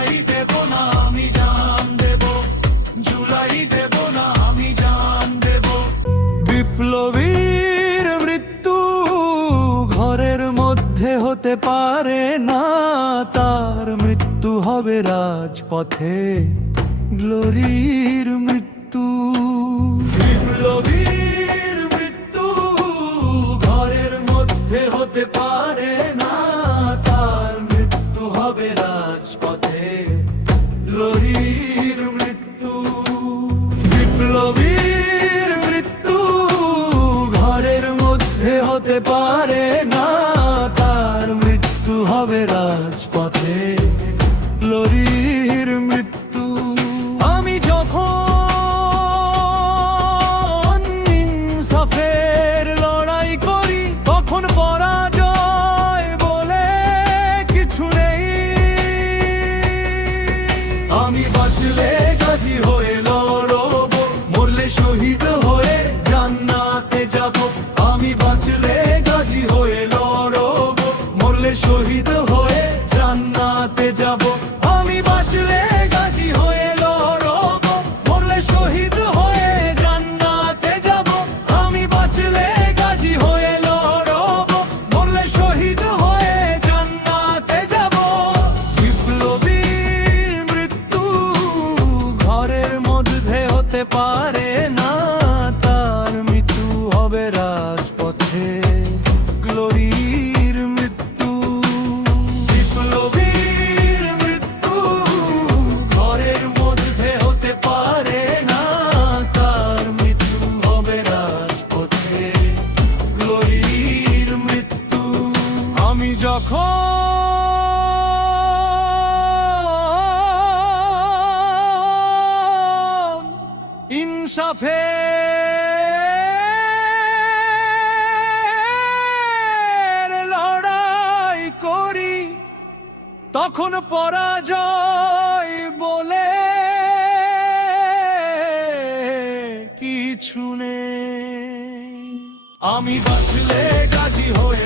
জুলাই দেব না আমি জান দেব, জুলাই দেব না আমি জান দেব। বিপ্লবীর মৃত্যু ঘরের মধ্যে হতে পারে না, তার মৃত্যু হবে রাজপথে, গ্লোরির মৃত্যু। বিপ্লবীর মৃত্যু ঘরের মধ্যে হতে পারে না, তার মৃত্যু হবে রাজপথে, গ্লোরির মৃত্যু। বিপ্লবীর মৃত্যু ঘরের মধ্যে হতে পারে না, তার মৃত্যু হবে রাজপথে, গ্লোরির মৃত্যু। আমি যখন ইনসাফের লড়াই করি, তখন পরাজয় বলে কিছু নেই। আমি বাঁচলে গাজী হয়ে লড়ব, মরলে শহীদ হয়ে জান্নাতে যাব। আমি বাঁচলে গাজী হয়ে লড়ব, মরলে শহীদ হয়ে জান্নাতে যাব। আমি বাঁচলে গাজী হয়ে লড়ব, মরলে শহীদ হয়ে জান্নাতে যাব। আমি বাঁচলে গাজী হয়ে লড়ব, মরলে শহীদ হয়ে জান্নাতে যাব। বিপ্লবীর মৃত্যু ঘরের মধ্যে হতে পারে না, তার মৃত্যু হবে রাজপথে, গ্লোরির মৃত্যু। বিপ্লবীর মৃত্যু ঘরের মধ্যে হতে পারে না, তার মৃত্যু হবে রাজপথে, গ্লোরির মৃত্যু। আমি যখন ইনসাফের লড়াই করি, তখন পরাজয় বলে কিছু নেই। আমি বাঁচলে গাজী হয়ে